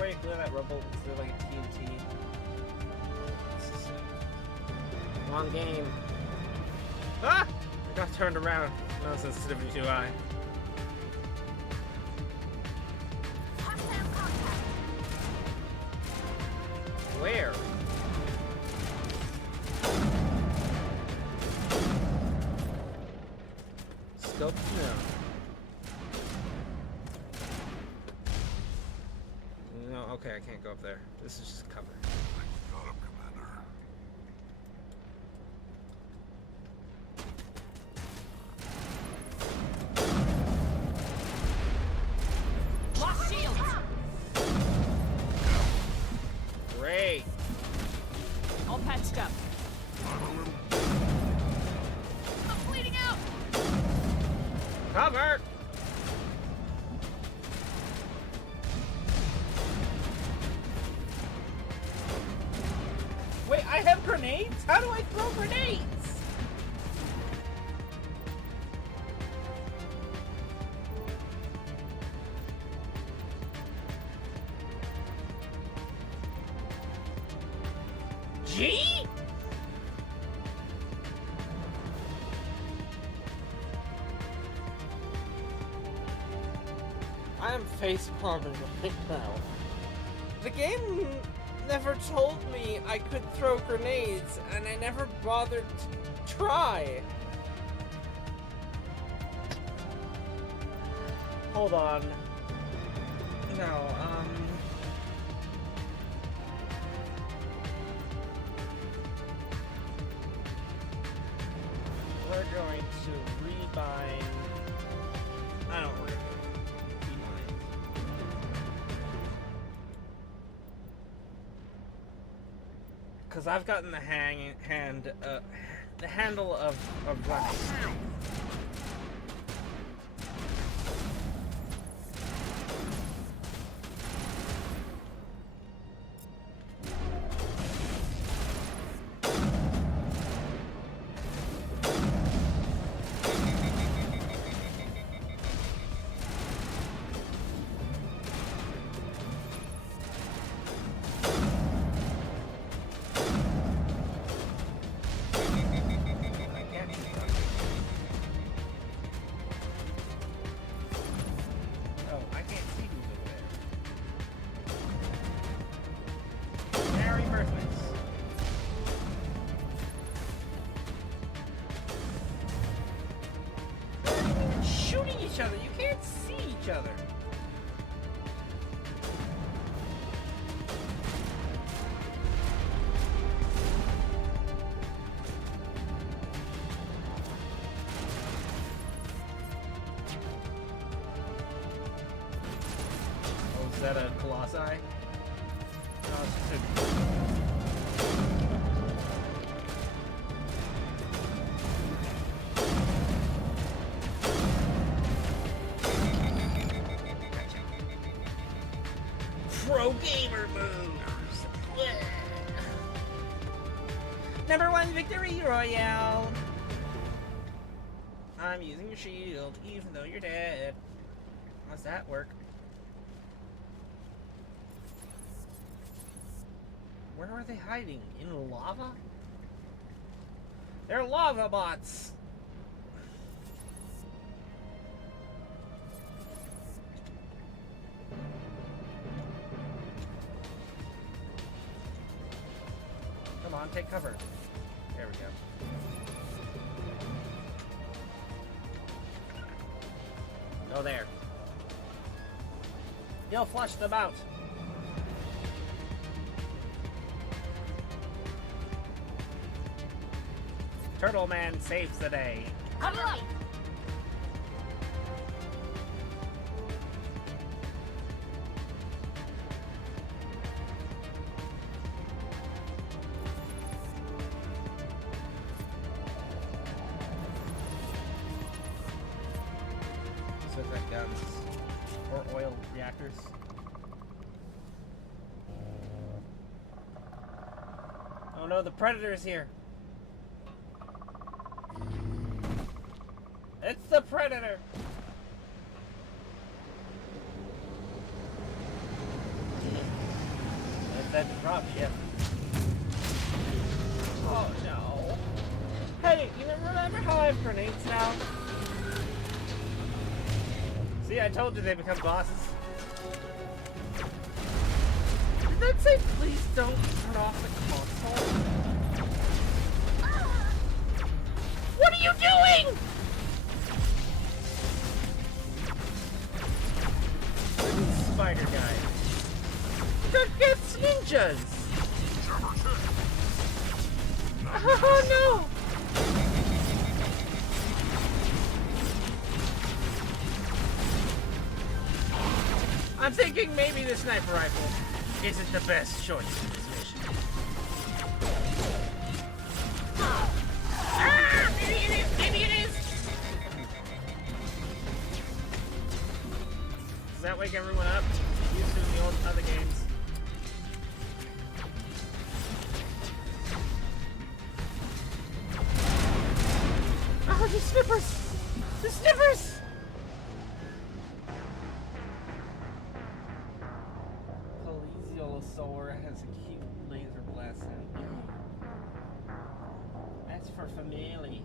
way to clear that rubble? Is there like a TNT? Wrong game. Ah! I got turned around. No sensitivity to eye. Where? Scope? No. No, okay, I can't go up there. This is just cover. Got him, Commander. Lost shields! Great. All patched up. I'm bleeding out! Cover! Wait, I have grenades? How do I throw grenades? G? I am face palming right now. The game never told me I could throw grenades, and I never bothered to try. Hold on. No, we're going to rebind. I don't worry. Because I've gotten the the handle of running. Other. You can't see each other. Oh, is that a colossi? No, it's just a... Pro gamer moves. Yeah. #1 victory royale. I'm using your shield, even though you're dead. How's that work? Where are they hiding? In lava? They're lava bots. Come on, take cover. There we go. Go there. You'll flush them out. Turtle Man saves the day. Cover me! Guns or oil reactors. Oh no, the Predator's here. It's the Predator. That'd be rough, yeah. Oh no. Hey, you remember how I have grenades now? See, I told you they become bosses. Did that say please don't turn off the console? What are you doing? Spider guy. That's ninjas! Oh no! I'm thinking maybe the sniper rifle isn't the best choice for this mission. Ah! Maybe it is! Maybe it is! Does that wake everyone up? Used to in the old other games. Oh, the snippers! The snippers! Plesiosaur has a cute laser blast sound. That's for family.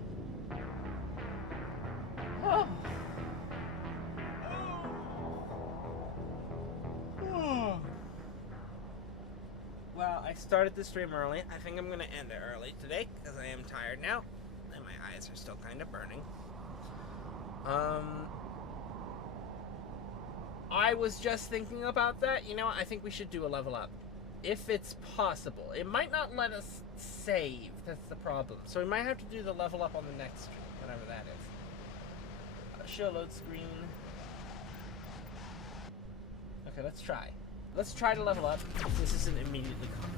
Oh. Oh. Well, I started the stream early. I think I'm gonna end it early today because I am tired now. And my eyes are still kind of burning. I was just thinking about that. You know, I think we should do a level up. If it's possible. It might not let us save. That's the problem. So we might have to do the level up on the next stream, whatever that is. Show load screen. Okay, let's try. Let's try to level up. This isn't immediately common.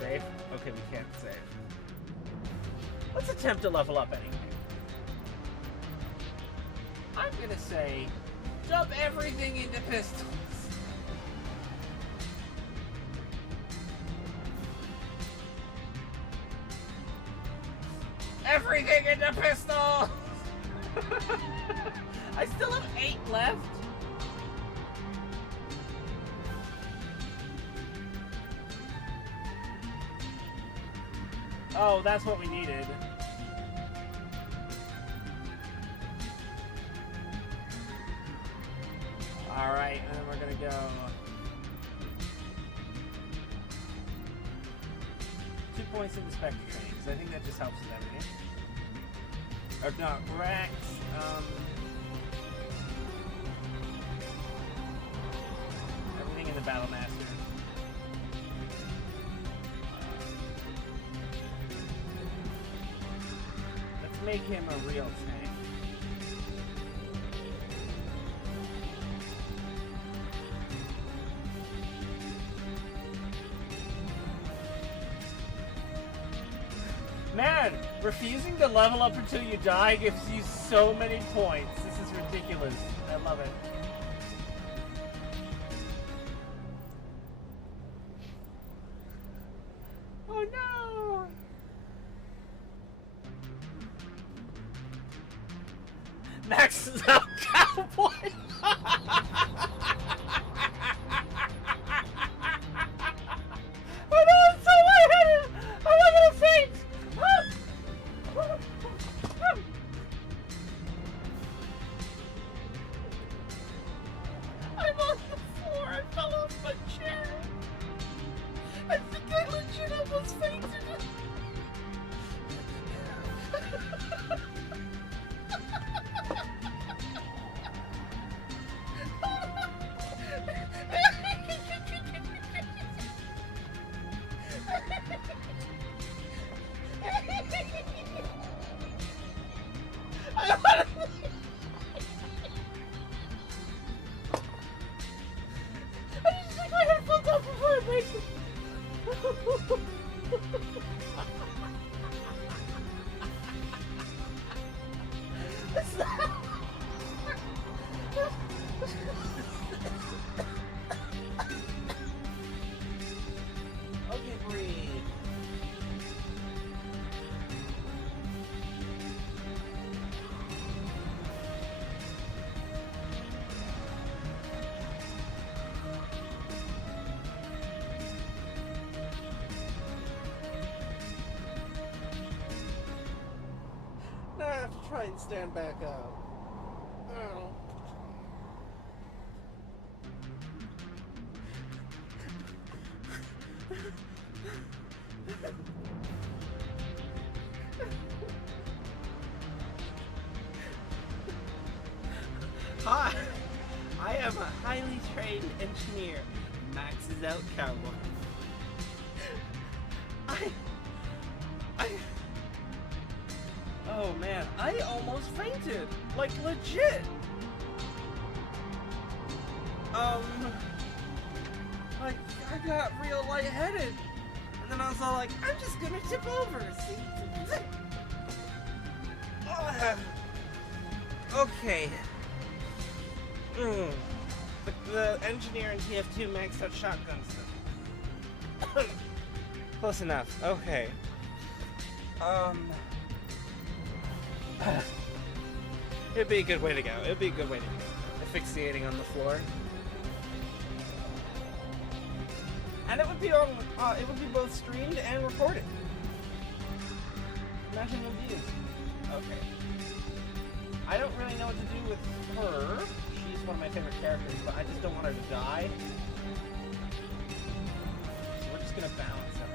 Save? Okay, we can't save. Let's attempt to level up anyway. I'm gonna say, dump everything into pistols. Everything into pistols! I still have 8 left. Oh, that's what we needed. Alright, and then we're gonna go 2 points in the Spectre training, because I think that just helps with everything. Or not, correct. Everything in the Battle Master. Let's make him a real tank. Man, refusing to level up until you die gives you so many points. This is ridiculous. I love it. Oh no! Max is out cowboy! Oh no, it's so lightheaded! Am I gonna faint? I'm on the floor. I fell off my chair. I think I legit almost fainted. try and stand back up. Oh. Hi, I am a highly trained engineer, maxes out cowboy. Oh man, I almost fainted, like legit. Like I got real lightheaded, and then I was all like, I'm just gonna tip over. See? Okay. The engineer and TF2 maxed out shotguns. Close enough. Okay. It'd be a good way to go. It'd be a good way to go. Asphyxiating on the floor. And it would be on. It would be both streamed and recorded. Imagine the views. Okay. I don't really know what to do with her. She's one of my favorite characters, but I just don't want her to die. So we're just gonna balance her.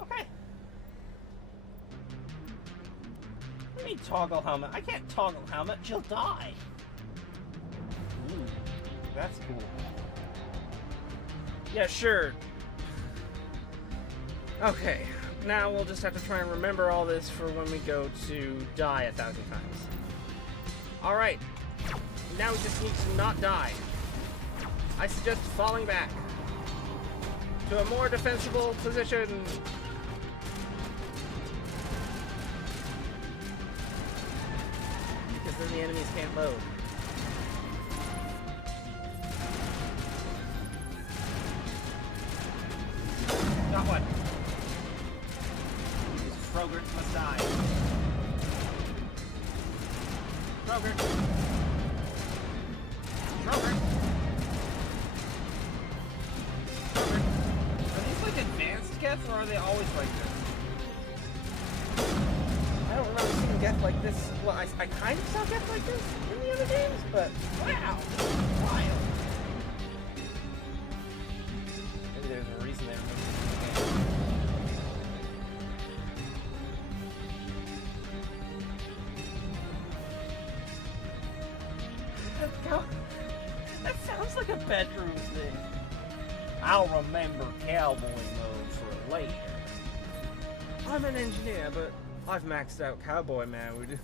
Okay. Let me toggle helmet. I can't toggle helmet. She'll die. Ooh, that's cool. Yeah, sure. Okay, now we'll just have to try and remember all this for when we go to die 1,000 times. Alright, now we just need to not die. I suggest falling back to a more defensible position. Because then the enemies can't load. Got one. These Frogerts must die. Frogert. Frogert. Frogert. Are these like advanced gets or are they always like this? I don't remember seeing gets like this. Well, I kind of saw gets like this in the other games, but wow. Wild. Maybe there's a reason they removed it from the game. That sounds like a bedroom thing. I'll remember cowboy mode for later. I'm an engineer, but I've maxed out cowboy mode.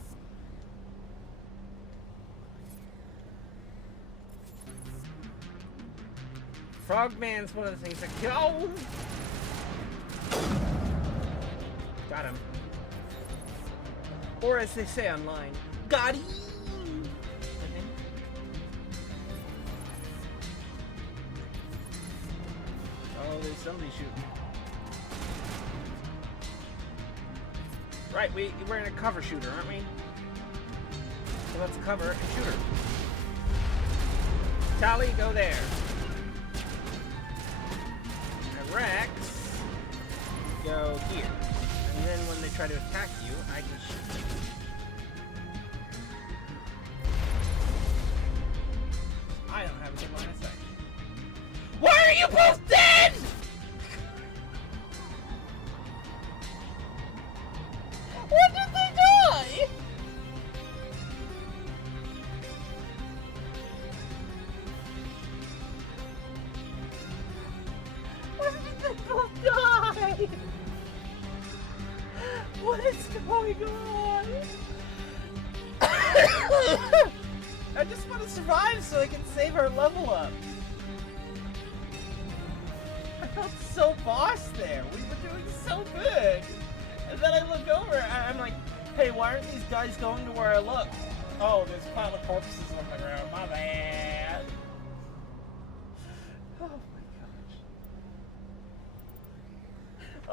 Frogman's one of the things that go. Got him. Or as they say online, got him. Oh, there's somebody shooting. Right, we're in a cover shooter, aren't we? So let's cover and shoot her. Tally, go there. And Rex, go here. And then when they try to attack you, I can shoot you. I don't have a good line of sight. Why are you both dead?! When did they die?! When did they both die?! What is going on?! I just want to survive so I can save our level up. I felt so boss there. We were doing so good. And then I look over and I'm like, hey, why aren't these guys going to where I look? Oh, there's a pile of corpses on the ground. My bad. Oh my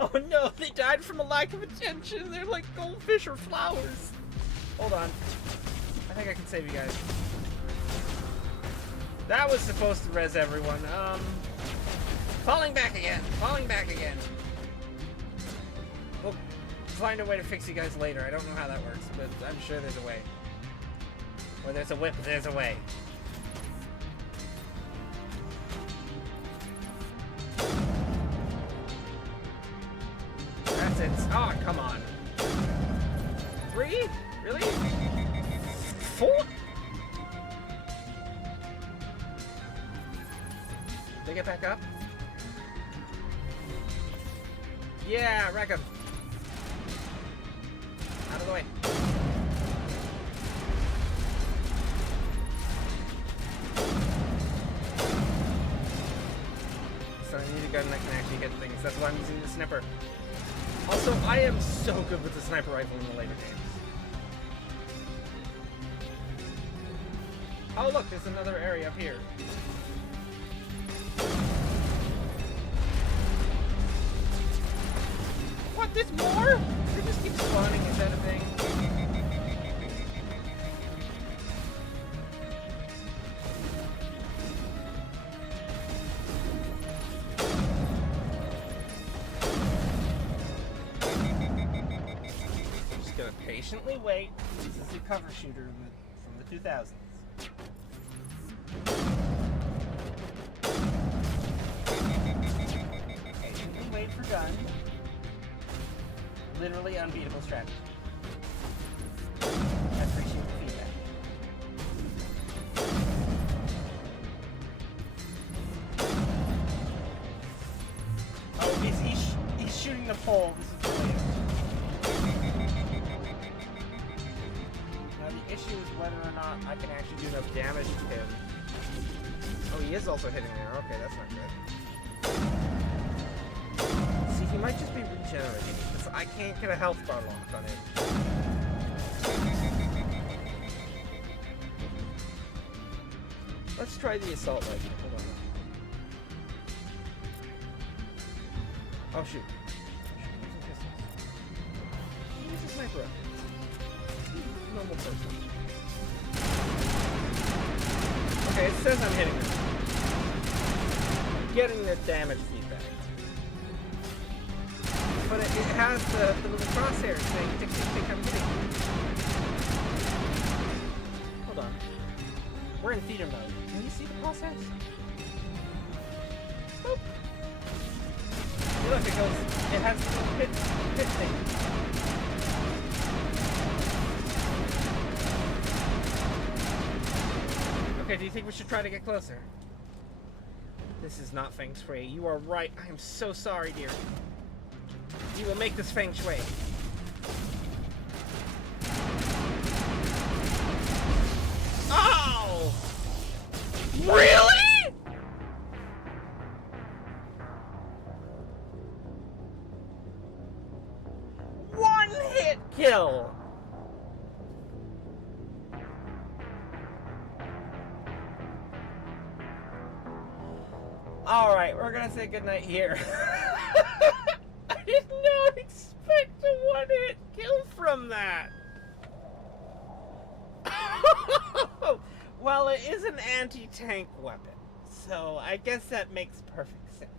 gosh. Oh no, they died from a lack of attention. They're like goldfish or flowers. Hold on. think I can save you guys. That was supposed to res everyone. Falling back again. Falling back again. We'll find a way to fix you guys later. I don't know how that works, but I'm sure there's a way. Where there's a whip, there's a way. That's it. Oh, come on. 3? Really? 4? They get back up? Yeah, wreck him. Out of the way. So I need a gun that can actually hit things. That's why I'm using the sniper. Also, I am so good with the sniper rifle in the later games. Oh look, there's another area up here. What, there's more? They just keep spawning, is that a thing? Just gonna patiently wait. This is the cover shooter from the 2000s. Patiently wait for gun. Literally unbeatable strategy. I appreciate the feedback. Oh, he's shooting the pole. This is brilliant. Now the issue is whether or not I can actually do enough damage to him. Oh, he is also hitting there. Okay, that's not good. See, he might just be regenerating. I can't get a health bar locked on him. Let's try the assault rifle. Hold on. Oh shoot. Use a sniper rifle. Normal person. Okay, it says I'm hitting him. I'm getting the damage feedback. But it has the little crosshairs saying, tick, tick, tick, I'm hitting. Hold on. We're in theater mode. Can you see the crosshairs? Boop. See, look, it goes, it has the little hit thing. Okay, do you think we should try to get closer? This is not feng shui. You are right. I am so sorry, dear. You will make this feng shui. Oh! Really? One hit kill. All right, we're gonna say goodnight here. I did not expect a one-hit kill from that. Well, it is an anti-tank weapon, so I guess that makes perfect sense.